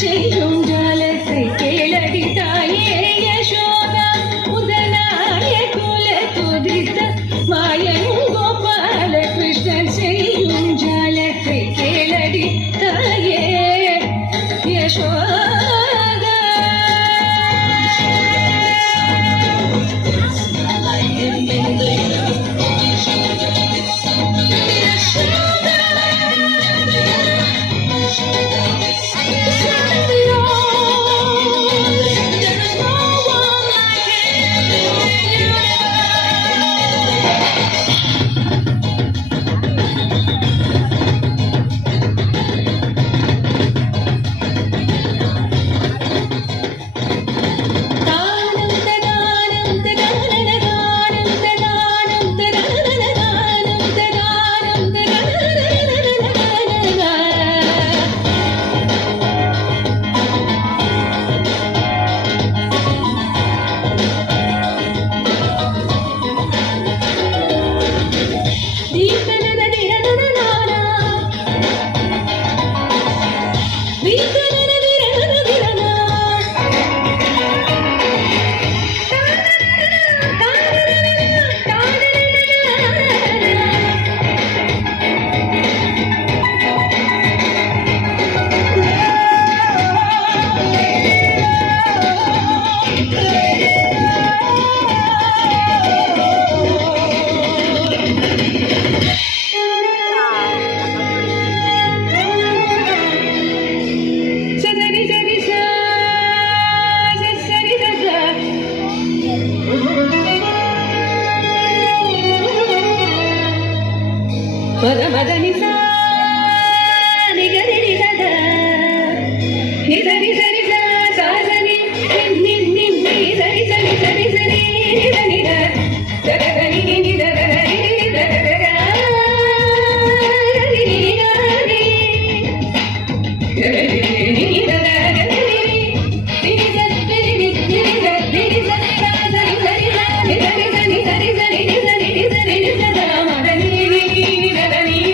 செய்யும் ஜாலத்தை கேளடி தாயே யசோதா உதனாய குல துதித்த மாயன் கோபால கிருஷ்ணன் செய்யும் ஜாலத்தை கேளடி தாயே Yashoda Madani sa ni gari ni da da ni da ni sa ni sa sa sa ni ni ni ni sa ni sa ni sa ni sa ni ni da ni da da da da ni ni da da da ni da da da da ni ni da ni ni da da da ni ni da ni ni da ni ni da sa sa ni sa ni sa ni da ni sa ni sa ni sa ni sa ni ni sa ni sa da madani ni da da ni